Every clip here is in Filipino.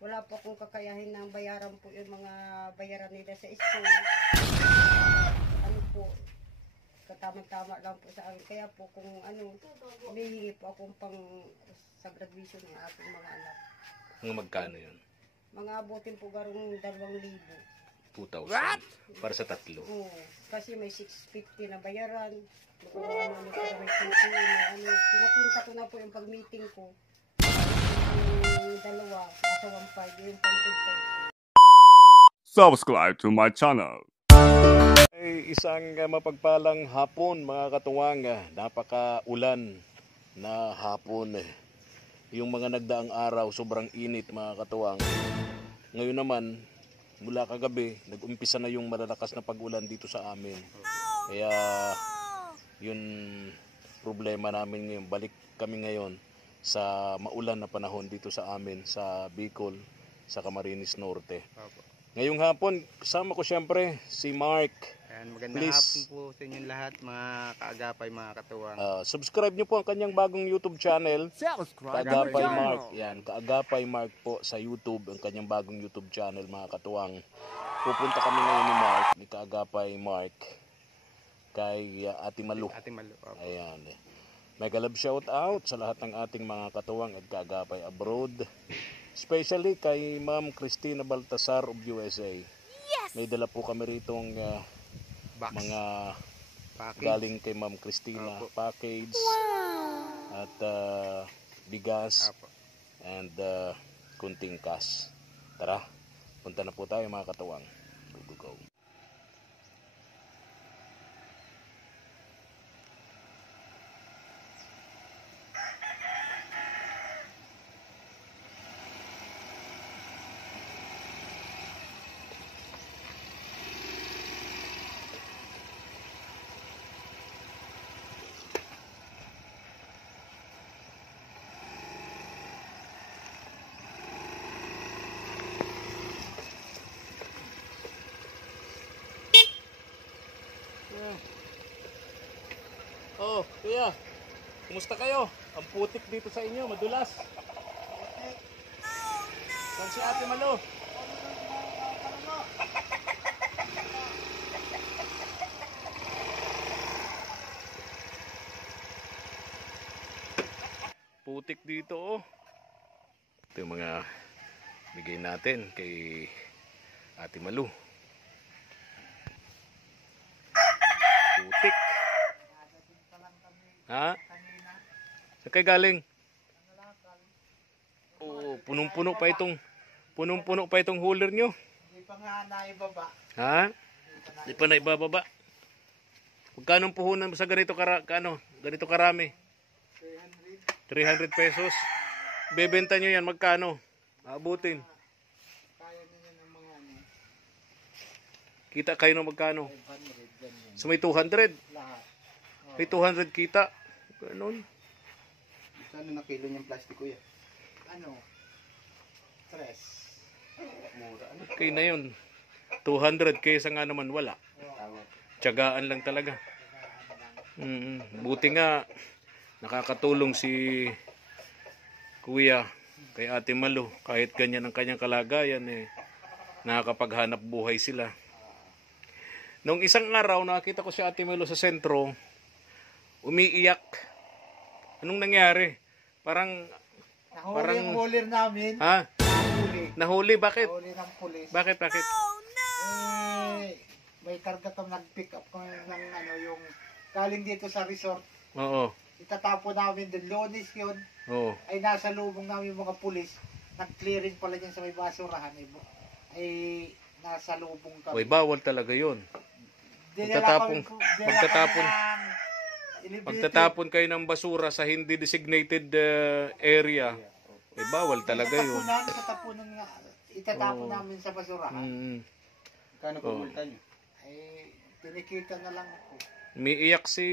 wala po akong kakayahin ng bayaran po yung mga bayaran nila sa school. Ano po, katama-tama lang po sa akin. Kaya po kung ano, humihingi po akong pang sa graduation ng aking mga anak. Mga magkano yun? Mga abutin po garong 2,000. 2,000. Para sa tatlo. Oo, kasi may 650 na bayaran. May pinapinta ko na po yung pag-meeting ko. Yung dalawa, nasa 1.5, yung pag-meeting. Subscribe to my channel. Ay, isang mapagpalang hapon mga katuwang, napaka-ulan na hapon. Yung mga nagdaang araw, sobrang init mga katuwang. Ngayon naman, mula kagabi, nag-umpisa na yung malalakas na pag-ulan dito sa amin. Kaya, yun problema namin ngayon. Balik kami ngayon sa maulan na panahon dito sa amin, sa Bicol, sa Camarines Norte. Ngayong hapon, kasama ko siyempre si Mark. Magandang hapon po sa inyong lahat, mga kaagapay, mga katuwang. Subscribe nyo po ang kanyang bagong YouTube channel. Kaagapay Mark. Yan, Kaagapay Mark po sa YouTube, ang kanyang bagong YouTube channel, mga katuwang. Pupunta kami ngayon ni Mark, ni Kaagapay Mark, kay Ate Malu. Ate Malu. Ayan. Mega love shout out sa lahat ng ating mga katuwang at kaagapay abroad. Especially kay Ma'am Cristina Baltasar of USA. Yes! May dala po kami ritong mga package galing kay Ma'am Cristina. Package. Wow. At bigas. And kunting cash. Tara, punta na po tayo mga katuwang. Go, go, go. Oh, kuya. Kumusta kayo? Ang putik dito sa inyo, madulas. Oh, no! Saan si Ate Malo? Putik dito, oh. Ito yung mga bigay natin kay Ate Malu. Putik. Ha? Saan kayo galing? Oo, punong-puno pa itong hauler nyo. Hindi pa nga naibaba. Ha? Hindi pa naibababa. Magkano ang puhunan sa ganito ganito karami? 300 pesos. Bebenta nyo yan, magkano? Abutin. Kaya niya ng mga ano. Kita kayo ng magkano? 500. So may 200. Lahat. May 200 kita. Ganon. Saan na kilo niyang plastic, kuya? Ano? 3. Mura. Okay na yun. 200 kaysa nga naman wala. Tiyagaan lang talaga. Buti nga nakakatulong si Kuya kay Ate Malu. Kahit ganyan ang kanyang kalagayan, nakakapaghanap buhay sila. Nung isang araw nakita ko si Ate Malu sa sentro, umiiyak. Anong nangyari? Parang yung hauler namin. Ha? Nahuli. Nahuli? Bakit? Nahuli ng pulis. Bakit? Oh, no! May karga tong nag-pick up ko ng ano, yung galing dito sa resort. Oo. Itatapon namin doon. Lunes yun. Oo. Ay nasa lubong namin mga pulis. Nag-clearing pala dyan sa may basurahan. Ay nasa lubong kami. Uy, bawal talaga yun. Pagtatapon kayo ng basura sa hindi designated area, bawal talaga yun. Katapunan nga, itatapon namin sa basurahan. Kano po multa nyo? Ay, tinikita na lang ako. Umiiyak si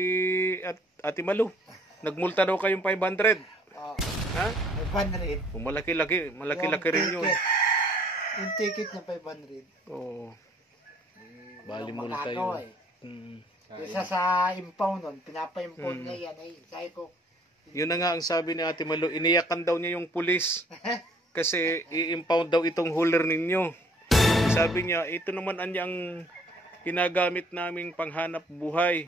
Ate Malu. Nagmulta daw kayong 500. Ha? 500. Malaki-laki rin yun. Yung ticket na 500. Oo. Bali multa yun. Isa sa impound nun, pinapa-impound na yan. Ay, sabi ko. Yun na nga ang sabi ni Ate Malu, iniyakan daw niya yung pulis. kasi i-impound daw itong hauler ninyo. Sabi niya, ito naman ang ginagamit naming panghanap buhay.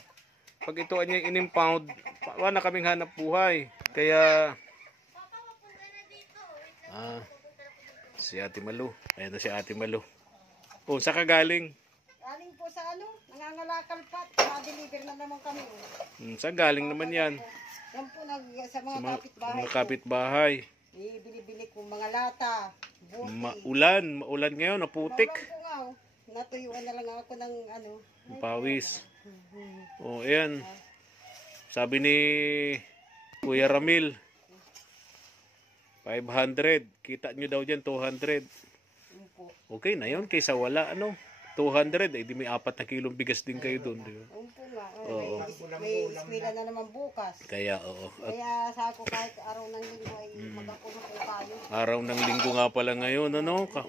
Pag ito ang in-impound, wala na kaming hanap buhay. Kaya, si Ate Malu. Ayan na si Ate Malu. O, saan ka galing? Galing po sa nangangalakal pa. Na-deliver na naman kami. Saan galing naman yan? Yan po sa mga kapitbahay. Mga kapitbahay. Bili-bili ko mga lata, buti. Maulan ngayon, naputik. Maulan po nga, natuyuan na lang ako ng Pawis. O, ayan. Sabi ni Kuya Ramil, 500. Kita nyo daw dyan, 200. Okay na yun, kaysa wala, 200, di may 4 na kilong bigas din kayo doon. Di ba? Umpo nga, may eskwela na naman bukas. Kaya, oo. Kaya sa ako kahit araw ng linggo ay magapuno po tayo. Araw ng linggo nga pala ngayon,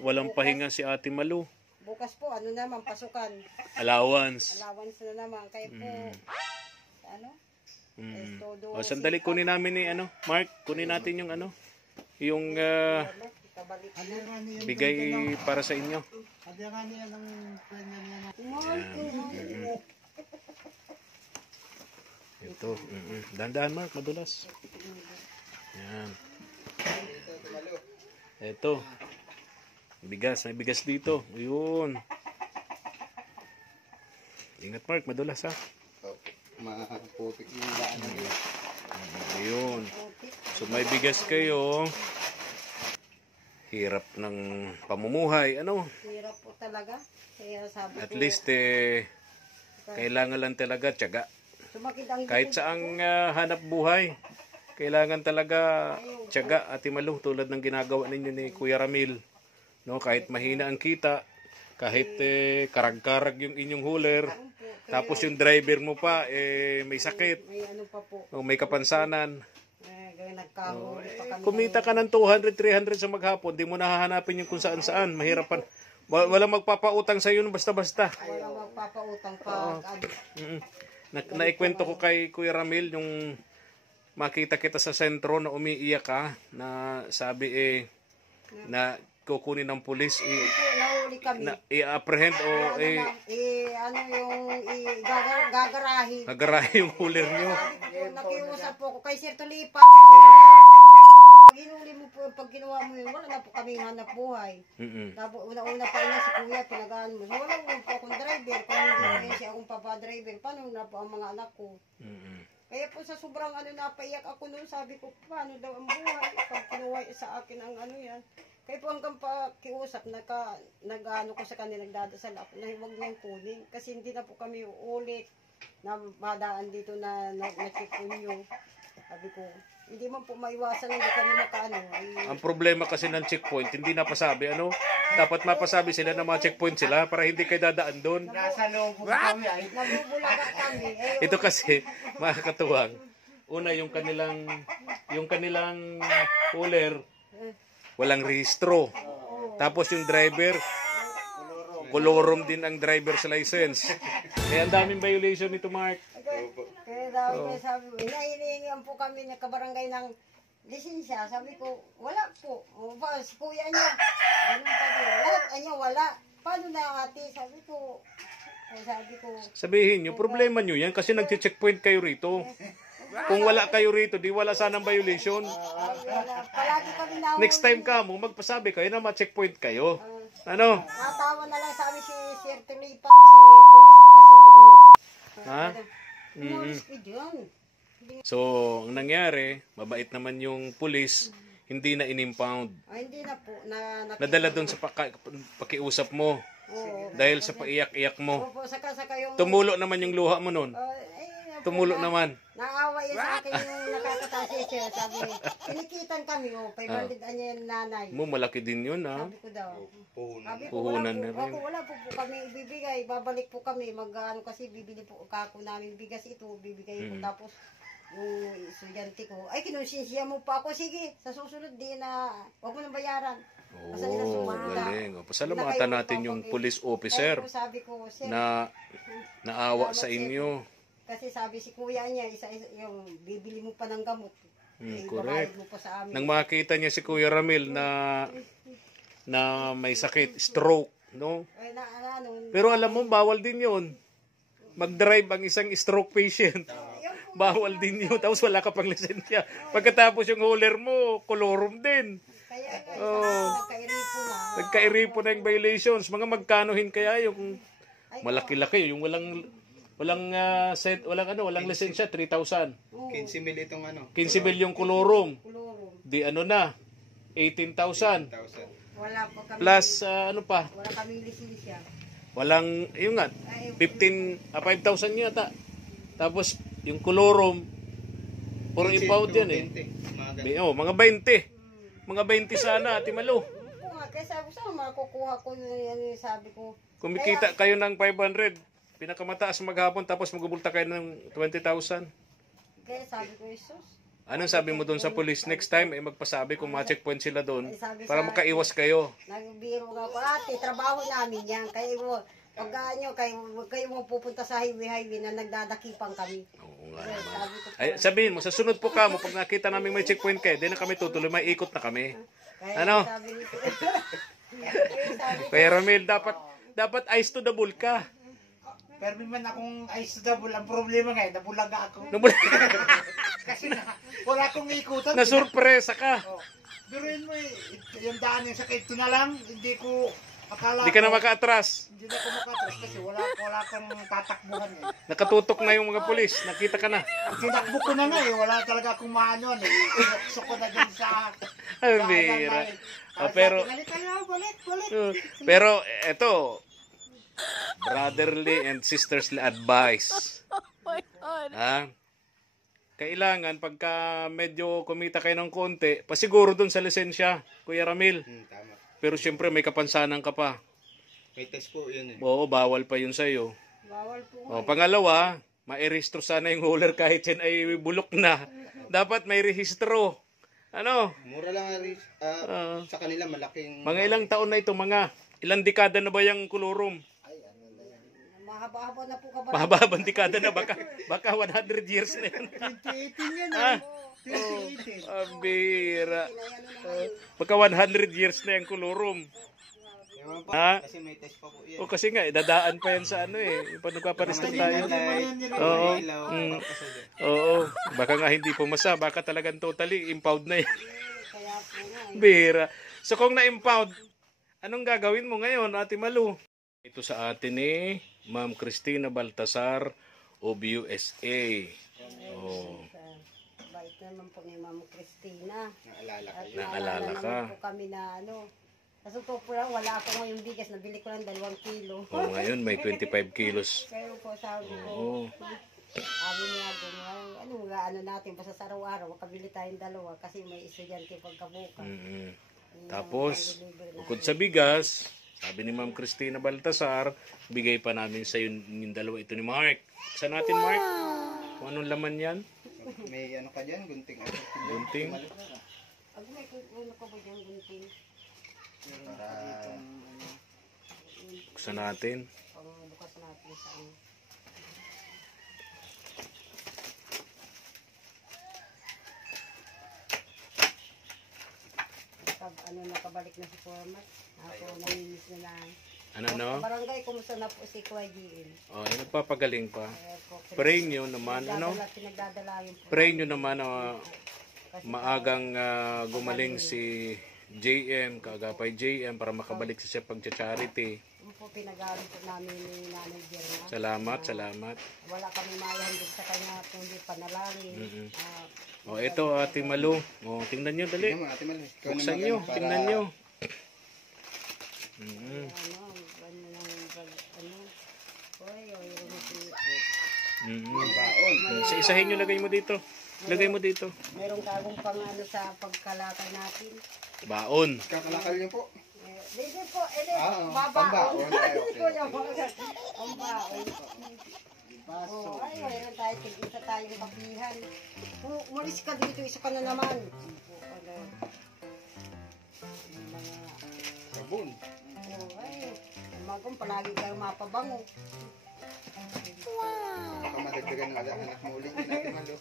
walang pahinga si Ate Malu. Bukas po, naman, pasukan. Allowance. Allowance na naman. Kaya po, todo. O, sandali, kunin namin ni, Mark, kunin natin yung, yung bigay para sa inyo. Hadiyangan niya ng prenya niya. Ito. Dandan, Mark, madulas. Yan. Ito. Bigas, may bigas dito. Ayun. Ingat, Mark, madulas ha. Maputik yung daan nyo. Ayun. So may bigas kayo. Hirap ng pamumuhay. Hirap po talaga. Kaya sabi At ko, least kailangan lang talaga tiyaga. sumakit ang Kahit saang hanap buhay, kailangan talaga tiyaga, Ate Malu, tulad ng ginagawa ninyo ni Kuya Ramil. Kahit mahina ang kita, kahit karag-karag yung inyong hauler, tapos yung driver mo pa may sakit, may pa po. may kapansanan. Nagkahuli pa kami. Kumita ka ng 200, 300 sa maghapon, di mo nahahanapin yung kung saan-saan. Mahirapan. Walang magpapautang sa iyo basta-basta. Walang magpapautang pa. Naikwento ko kay Kuya Ramil yung makita kita sa sentro na umiiyak ka, na sabi na kukunin ng pulis, Nahuli kami. i-apprehend o gagarahin. nagarahe yung hauler nyo. Nakiusap po ako kay Sir Tulipa. Pag hinuli mo po, pag ginawa mo yun, wala na po kaming hanap buhay. Tapos una-una pa niya si Kuya, pinagaan mo. So, wala po akong driver. Kung hindi ko siya akong papa-driver, paano na po ang mga anak ko? Kaya po sa sobrang napaiyak ako noon, sabi ko, paano daw ang buhay? Pag kinuha sa akin ang yan. Kaya po hanggang pa kiusap, nag-ano ko sa kanila, nagdadasal ako na huwag niyang kunin. Kasi hindi na po kami uulit na madaan dito na checkpoint. Sabi ko, hindi man po maiwasan, hindi kami makaano. Ang problema kasi ng checkpoint, hindi napasabi. Dapat mapasabi sila na mga checkpoint sila para hindi kayo dadaan doon. Nasa loob kami ay. Nabubulaga kami. Ito kasi, makakatuwang. Una, yung kanilang hauler, walang rehistro. Tapos yung driver, kolorom din ang driver's license. Kaya ang daming violation nito, Mark. Kaya daw sabi ko, hinihingihan po kami ng kabarangay ng lisensya. Sabi ko, wala po. O ba, si kuya niya. Ganun pa din. Lahat niya wala. Paano na ate? Sabi ko. Sabihin nyo, problema nyo yan kasi nag-checkpoint kayo rito. Kung wala kayo rito, di wala sanang violation. Palagi kami nahuli. Next time ka mo, magpasabi kayo na ma-checkpoint kayo. Natawa na lang sa amin si Sir Tulipak, si police kasi Ha? umalis ko dyan. So, ang nangyari, mabait naman yung pulis, hindi na in-impound. Hindi na po. Nadala doon sa pakiusap mo. Oo. Dahil sa paiyak-iyak mo. Opo, saka yung... Tumulo naman yung luha mo noon. Tumulo naman. Naawa yun sa akin yung nakakatasi siya. Sabi, pinikitan kami, 500 niya yung nanay. Mo, malaki din yun, ha? Sabi ko daw. Sabi ko, Puhunan na rin. wala po kami ibibigay. Babalik po kami. Kasi bibili po kako namin bigas ito. Bibigay ko. Tapos, yung estudyante ko, ay, kinonsinsya mo pa ako. Sige, sa susunod din na, huwag mo nang bayaran. Galing. Pasalamatan natin yung police officer sabi ko, sir, na naawa sa inyo. kasi sabi si kuya niya, yung bibili mo pa ng gamot. correct. Babayad mo pa sa amin. Nang makita niya si Kuya Ramil na may sakit, stroke, no? Ay, ano, Pero alam mo, bawal din yun. Mag-drive ang isang stroke patient. Bawal din yun. Tapos wala ka pang lisensya. Pagkatapos yung hauler mo, kolorum din. kaya nga, Oh. nagkairipo na. Nagkairipo na yung violations. Mga magkanohin kaya yung malaki-laki. Yung walang lisensya, 3,000. 15 mil itong ano. 15 mil yung kolorum. Kulorum. Di ano na, 18,000. 1,000. Wala pa kami. Plus, ano pa, Wala kaming lisensya. walang, yun nga, Ay, 5,000 yata. Tapos, yung kolorum, puro 15 impound to yan eh. 20, mga ganun. Mga 20. Mga 20 sana, Ate Malo. Oo nga, kaya sabi ko, saan makukuha ko yung sabi ko. Kumikita kayo ng 500, pinakamataas maghapon, tapos magubulta kayo ng 20,000. Kaya sabi ko, Jesus. Anong sabi mo doon sa police? Next time, magpasabi kung ma-checkpoint sila doon Sabi para sa- makaiwas kayo. Nagbiro nga ako, ate, trabaho namin yan. Kaya mo, pag kayo mo pupunta sa highway na nagdadakipan kami. Oo nga. Kaya sabi ko, Ay, sabihin mo, sa sunod po ka mo, pag nakita namin may checkpoint kayo, di na kami tutuloy, may ikot na kami. kaya Ano? sabi nito. Kaya sabi ko, Kaya Ramil, dapat eyes to the bull ka. Pero man akong ice double, ang problema ngayon, nabulaga ako. Kasi wala akong ikutan. Nasurpresa ka. Oh. Biruin mo yung daan yung sakit ko na lang, hindi ko akala Hindi ka na ko- maka-atras. Hindi na ako makatras kasi wala kang tatakbuhan eh. Nakatutok na yung mga pulis. Nakita ka na. Tinakbo ko na nga eh, wala talaga akong maano eh. Tinakso ko na dun sa... Ay, bira. Pero, Balik. pero, eto, brotherly and sisterly advice. Ha? Kailangan, pagka medyo kumita kayo ng konti, pasiguro dun sa lisensya, Kuya Ramil. Tama. Pero syempre, may kapansanan ka pa. May test po yun eh. Oo, bawal pa yun sa'yo. bawal po. Pangalawa, mairehistro sana yung hauler kahit yan ay bulok na. Dapat may rehistro. Ano? Mura lang sa kanila malaking... Mga ilang taon na ito, mga ilang dekada na ba yung kolorum? Mahaba-haba na po ka ba? Mahababang dekada na, baka 100 years na yan. 2018 yan Ah, eh. 2018. ang bira. Pinayano naman. Baka 100 years na yung kolorum. Ewan po, Ha? kasi may test pa po yan. O kasi nga, dadaan pa yan sa ano eh. Yung nagpaparestang tayo. Oo. Mm. Oo. Baka nga hindi pumasa. Baka talagang totally impound na yan. Kaya po nga. Bira. So kung na-impound, anong gagawin mo ngayon, Ate Malu? Ito sa atin eh, Ma'am Cristina Baltasar of USA. Oh. Bait naman po ni Ma'am Cristina. Naalala ko. At Naalala naalala ka. naman po kami na ano. Kasi po lang, wala ako ngayong bigas. Nabili ko lang 2 kilo. Oh, ngayon may 25 kilos. Pero po sabi ko, Oo. sabi niya ano natin, basta sa araw-araw, makabili tayong 2 kasi may estudyante pagkabuka. Mm-mm. Tapos, bukod sa bigas, sabi ni Ma'am Cristina Baltasar, bigay pa namin sa yung 2 ito ni Mark. Saan natin, Mark? Kung anong laman yan? May ano ka dyan, gunting. Gunting? Ako may ano pa ba dyan gunting? Para Buksan natin. Pangbukas natin sa ano. Nakabalik na si Format. Ako namimiss na lang. Ano? Barangay, kumusta na po si Kuya GM? Oh, nagpapagaling pa. Kaya po, Pray nyo naman, ano? Pinagdadalayan po. Pray nyo naman Kasi maagang gumaling si JM, Kagapay JM, para makabalik siya pag-charity. Yung po pinag-aaral po namin ni Nanay Birna. Salamat. Wala kami maihandog sa kanya kundi panalangin. Mm-mm. Oh, ito Ate Malu. Oh, tingnan nyo dali. tingnan mo, Ate Malu. Ikaw Buksan naman, nyo, para- tingnan nyo. Mm-hmm. Baon. Isa-isahin nyo, lagay mo dito. Lagay mo dito. Meron kagong pang ano sa pagkalakal natin. Baon. Kakalakal niyo po. Hindi po, pambaon. Ay, okay. Pambaon. Oh, ay, mayroon tayo, tig-isa tayong kapihan. Umalis ka dito, isa ka na naman. Ano, Sabon. ay, magong palagi kayong mapabango. Baka madagdagan ng anak mo ulit. Ate Malu.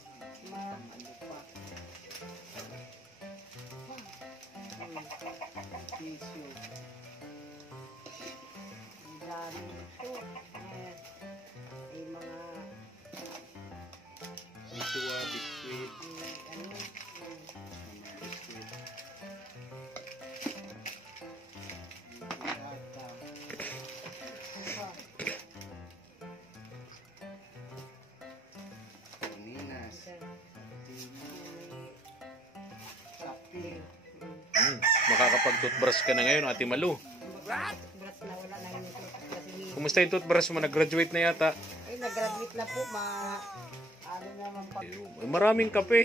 Ano pa. Tissue. Ang dami ito. Ayan. May mga Isuwa, biskuit. ano, Biskuit. Data. Paninas. Sapil. Makakapag-toothbrush ka na ngayon, Ate Malu. Bras na wala na yun ito. Kasi Kumusta yung toothbrush mo? Nag-graduate na yata. ay nag-graduate na po, ano naman pag Ay, maraming kape.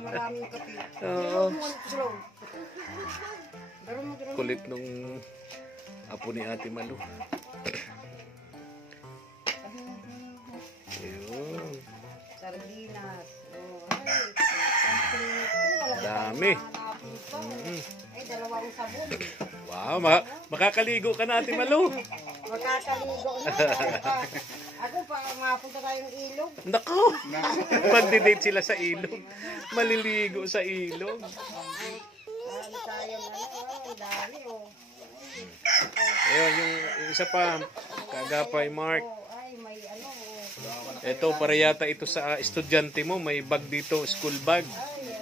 maraming kape. Oo. Slow. Pero mo pero Kulit nung apo ni Ate Malu. Ayun. sardinas. Oh, ay. Ang po, wala na Dami. tayong mahanapin pa. Ay, dalawang sabon. Wow, makakaligo ka na, Ate Malu. Magkakaligo na. Ako pa, mapunta tayong ilog. Nako! Magdi-date sila sa ilog. Maliligo sa ilog. Ano tayong ano, ang dami oh. Ayun, yung isa pa, Kagapay Mark. Oh, ay, may ano oh. Ito, para yata ito sa estudyante mo. May bag dito, school bag. Ay,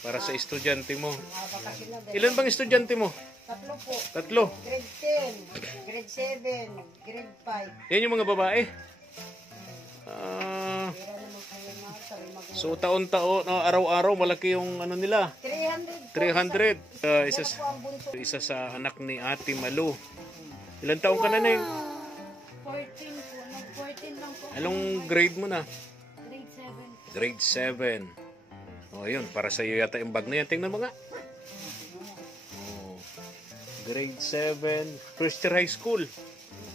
Para sa estudyante mo. mabakasyon na din. Ilan bang estudyante mo? Tatlo po. Tatlo. Grade 10, grade 7, grade 5. Yan yung mga babae. Pera naman kayo na, sabi mag- So, taon-taon, araw-araw, malaki yung ano nila. 300 po. 300. Isa, Isa po ang bunso. isa sa anak ni Ate Malu. Ilan taong ka na, Neng? 14 po. Nag-14 lang po. Anong grade mo na? Grade 7. Grade 7. O, yun. Para sa iyo yata yung bag na yan. Tingnan mo nga. Oh. Grade 7. First year high school.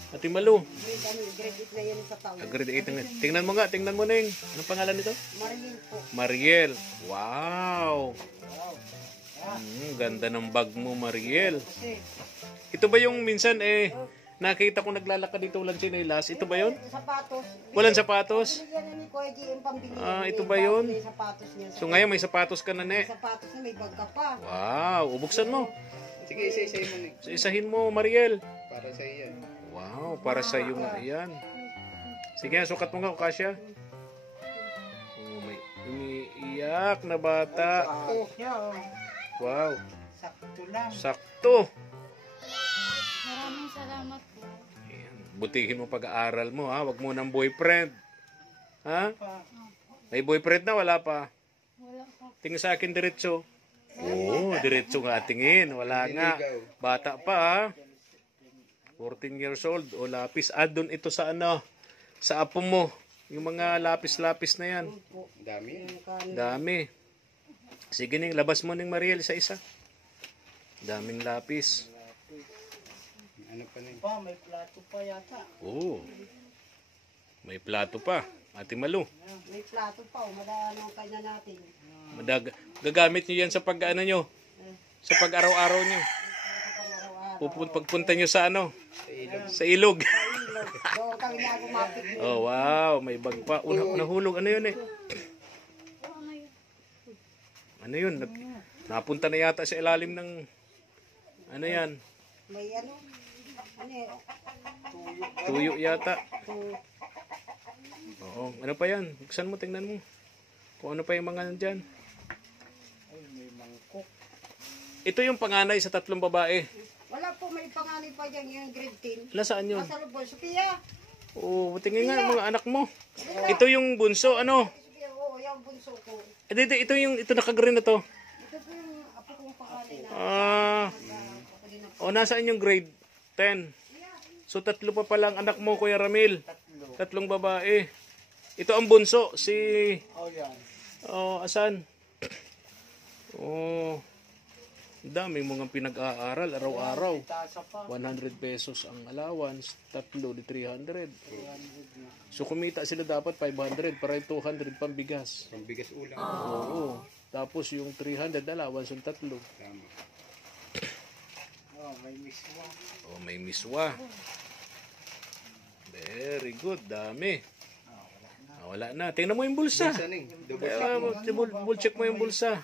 Ate Malu. Grade 8 na yan sa taon. Grade 8 na. Tingnan mo nga. Tingnan mo, Neng. Anong pangalan nito? Marilyn po. Mariel. Wow. Ganda ng bag mo, Mariel. Kasi, Ito ba yung minsan nakita ko naglalakad dito walang tsinelas? Ito ba yun? sapatos. Walang sapatos? Binigyan na ni Kuya GM pambili. Ito ba yun? May sapatos niya. So ngayon may sapatos ka na, May ne. sapatos na may bag ka pa. Wow, ubuksan mo. Sige, isa-isa mo ni. So, isahin mo, Mariel. Para sa iyo. Wow, para sa iyo nga yan. Sige, sukat mo nga, Okasya. Oh, may umiiyak na bata. Oh, yeah, oh. Wow, Sakto lang. sakto. Maraming salamat po. Ayan. Butihin mo pag-aaral mo, ha? Huwag mo ng boyfriend. Ha? May boyfriend na, wala pa. Wala po. Tingin sa akin diretso. Oo, diretso nga tingin. Wala nga. Bata pa, ha? 14 years old. O lapis. Doon ito sa ano, sa apo mo. Yung mga lapis-lapis na yan. Dami. Dami. Sige ning, labas mo ning Mariel sa isa. Daming lapis. Ano pa ni? Pa, may plato pa yata. Oo. May plato pa. Ate Malu. May plato pa. Madaan ang kanya natin. Gagamit nyo yan sa pag-ano nyo. Sa pag-araw-araw nyo. Pagpunta nyo sa ano? Sa ilog. Doon kami na gumapit. Oh, wow. May bag pa. Nahulog. Ano yun eh? Ano yun? Napunta na yata sa ilalim ng... Ano yan? May ano? Ano eh? Tuyo yata. Oo. Ano pa yan? Buksan mo, tingnan mo. Kung ano pa yung mga nandyan. Ito yung panganay sa tatlong babae. Wala po, may panganay pa dyan yung grade 10. Nasaan yun? Nasa lubon. Sophia! Oo, tingin nga mga anak mo. Ito yung bunso, ano? Sophia, oo, yung bunso ko. Ito naka-green na to. Ito po yung apo kong panganay na. Nasaan yung grade 10? So, tatlo pa palang anak mo, Kuya Ramil. Tatlong babae. Ito ang bunso, si... Oh, yan. asan? Dami mong pinag-aaral, araw-araw. Tasa pa. 100 pesos ang allowance, tatlo di 300. So, kumita sila dapat 500, para 200 pambigas. Pambigas ulam. Oo. Tapos yung 300 allowance yung tatlo. Tama. Oh, may miswa. Oh, may miswa. Very good, dami. Wala na. Tingnan mo yung bulsa. Isa ni. Double Bull check mo yung bulsa.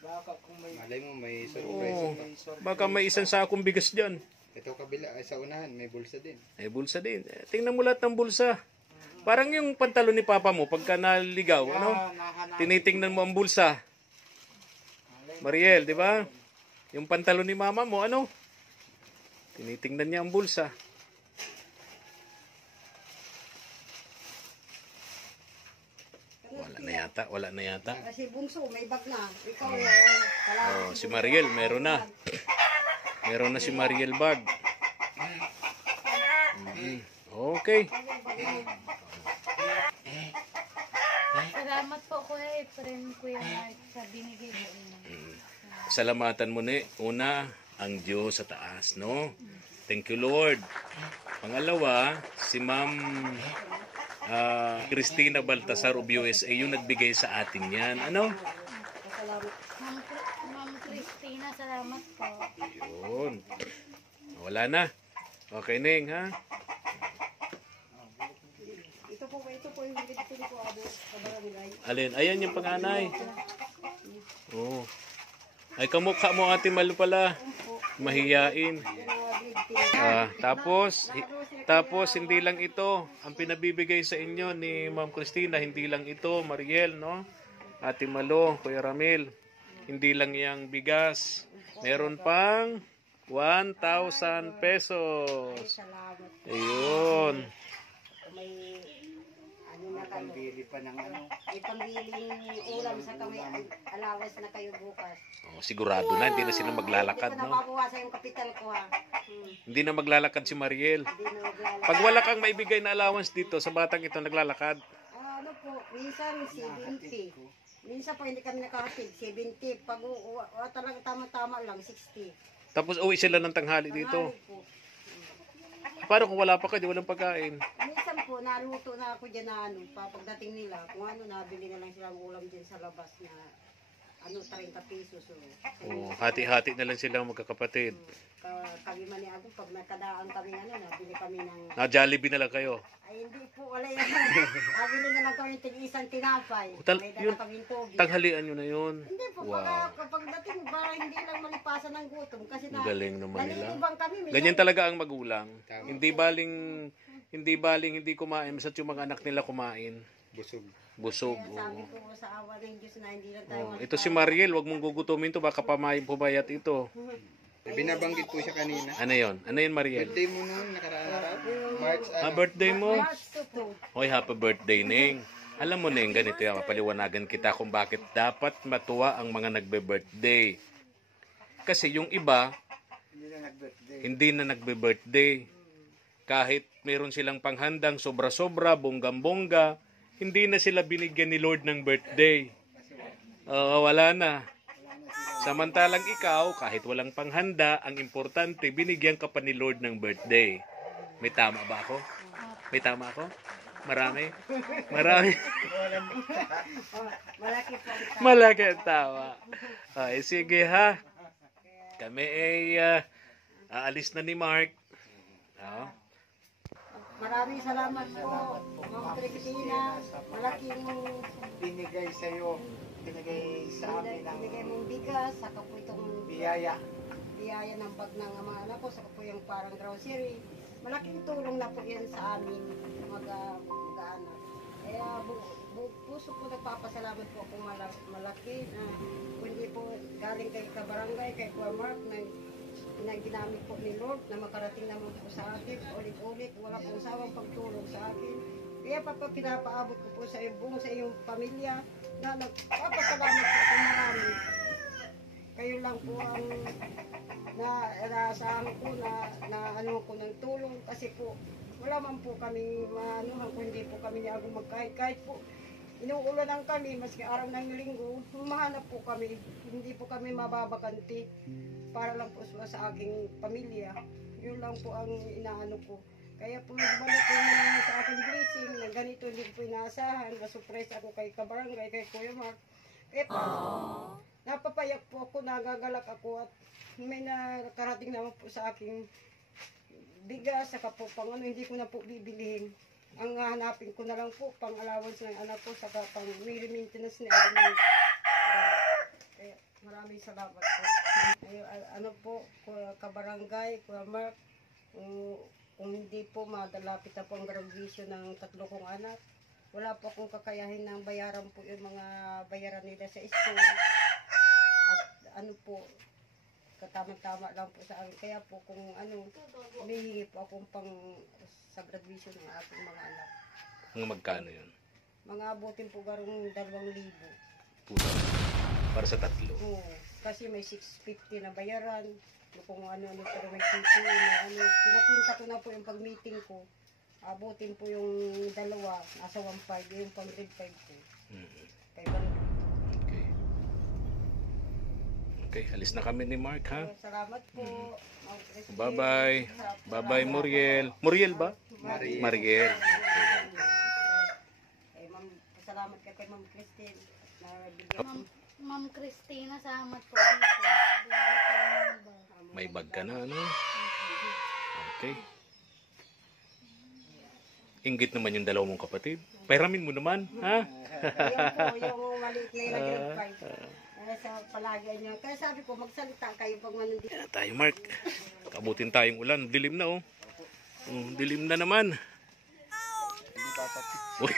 Baka kung may... Malay mo, may surprise. Oo. pa. Baka may isang sakong bigas dyan. Ito kabila, ay, sa unahan, may bulsa din. Eh, bulsa din. Tingnan mo lahat ng bulsa. Parang yung pantalon ni papa mo, pagka naligaw, ano? Tinitingnan mo ang bulsa. Mariel, di ba? Yung pantalon ni mama mo, ano? Tinitingnan niya ang bulsa. Wala na yata. Kasi bunso, may bag na. Ikaw, Oh, si Mariel, meron na. Meron na si Mariel bag. Okay. Salamat po Kuya Efren, Kuya Mark, sa binigay mo. Salamatan mo ni una ang Diyos sa taas, no? Thank you, Lord. Pangalawa, si Ma'am Cristina Baltasar of USA yung nagbigay sa atin yan. Ano? Ma'am Christina, salamat po. Yun. Wala na. Okay, Ning, ha? Ito po yung bibigyan ko sa barangay. Alin? Ayan yung panganay. Oh. Ay, kamukha mo Ate Malu pala. Mahiyain. Tapos hindi lang ito ang pinabibigay sa inyo ni Ma'am Cristina, hindi lang ito, Mariel, no? Ate Malo, Kuya Ramil, hindi lang yang bigas. Meron pang 1,000 pesos. Salamat. Ayun. May ano na kayo. Pambili pa ng ano. May pambiling ulam sa kami. Allowance na kayo bukas. Oh, sigurado na, hindi na sila maglalakad, Hindi ko na no? mabawasan yung kapital ko ha. Hindi na maglalakad si Mariel. Hindi na maglalakad. Pag wala kang maibigay na allowance dito sa batang ito, naglalakad. Ano po, minsan 70. Minsan po hindi kami nakakatid, 70. Pag talagang tama-tama lang, 60. Tapos uwi sila ng tanghali dito. Tanghali po. Paano kung wala pa kayo, walang pagkain? Minsan po, naluto na ako dyan na ano, pagdating nila, kung ano, nabili na lang silang ulam dyan sa labas na ano, 30 pesos. So, Oh, hati-hati na lang silang magkakapatid. kami man ni Ago, pag nakadaan kami, ano, nabili kami ng... Na Jollibee na lang kayo. Ay, hindi po, wala yan. Nabili na lang kami ng isang tinapay. May dala yun, kaming tubig. tanghalian nyo na yun. Hindi po, Wow. kapag dating ba, hindi lang malipasan ng gutom. Kasi Ang galing naman nila. nalilibang kami. minsan. Ganyan talaga ang magulang. Hindi baling hindi kumain, basta yung mga anak nila kumain. Busog. Busog. Kaya sabi Oo. ko sa awa ng Diyos na hindi lang tayo Oh, ito si Mariel, wag mong gugutumin to, baka pumayat ito. Binabanggit po siya kanina. Ano yon? Ano yun, Mariel? Birthday mo noon, nakaraang araw. March, Birthday mo? March 2. Hoy, happy birthday, Ning. Alam mo, Ning, ganito yung papaliwanagan kita kung bakit dapat matuwa ang mga nagbe-birthday. Kasi yung iba, hindi na nagbe-birthday. Kahit meron silang panghandang sobra-sobra, bonggam-bongga, hindi na sila binigyan ni Lord ng birthday. Wala na. Samantalang ikaw, kahit walang panghanda, ang importante, binigyan ka pa ni Lord ng birthday. May tama ba ako? May tama ako? Marami? Marami? Malaki po. Malaki ang tawa. Ay, sige ha. Kami ay aalis na ni Mark. Maraming salamat po, Ma'am Cristina. Malaking Binigay sa'yo. Binigay sa amin ng binigay mong bigas, saka po itong biyaya. biyaya ng bag ng mga anak ko, saka po yung parang grocery. Malaking tulong na po yan sa amin, mag-anak. Kaya puso po nagpapasalamat po akong malaki na kundi po galing kay Kabarangay, kay Kuya Mark, na ginamit po ni Lord na makarating naman po sa atin, ulit-ulit, wala pong sawang pagtulong sa akin. Kaya pinapaabot ko po sa iyong pamilya na nagpapasalamat po kung marami. Kayo lang po ang naasahan ko na ano ko ng tulong kasi po wala man po kami maanuhan kung hindi po kami niago kahit po inuulanan kami maski araw ng linggo, humahanap po kami, hindi po kami mababakanti para lang po sa aking pamilya. Yun lang po ang inaano ko. Kaya po nagbalik po naman sa aking blessing na ganito hindi ko po inaasahan, na-surprise ako kay Kabarangay, kay Kuya Mark. Kaya po, napapayak po ako, nagagalak ako at may nakarating naman po sa aking bigas, saka po pang ano, hindi ko na po bibilihin. Ang hanapin ko na lang po, pang allowance ng anak ko, saka pang meal maintenance na kaya Maraming salamat po. Ano po, kabarangay, Kuya Mark, kung hindi po madalapit na po ang graduation ng 3 kong anak, wala po akong kakayahin ng bayaran po yung mga bayaran nila sa school. At ano po, katama-tama lang po sa akin. Kaya po kung humihingi po akong pang sa graduation ng aking mga anak. Mga magkano yun? Mga abutin po garong 2,000. Puta. Para sa 3. Oo, kasi may 650 na bayaran. Kung ano-ano, pero may sisi na pinapinta ko na po yung pag-meeting ko. Abutin po yung 2, nasa 1.5, yung pang grade 5 po. Kay Okay. Okay, alis na kami ni Mark, ha? Salamat po. Ma'am Christine. Bye-bye. Bye-bye, Muriel. Muriel ba? Mariel. Salamat ka kay Ma'am Christine. Na bigyan Ma'am Christina, salamat po dito. May bag ka na, ano? Okay. Inggit naman yung 2 mong kapatid. Pairamin mo naman, ha? Ayan po, yung maliit na yung grade 5. Sa palagay niya. Kaya sabi ko, magsalita kayo pag manundin. Yan na tayo, Mark. Kabutin tayong ulan. Dilim na, oh. Dilim na naman. Uy.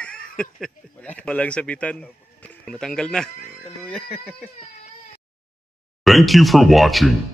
Walang sabitan. Natanggal na. Thank you for watching.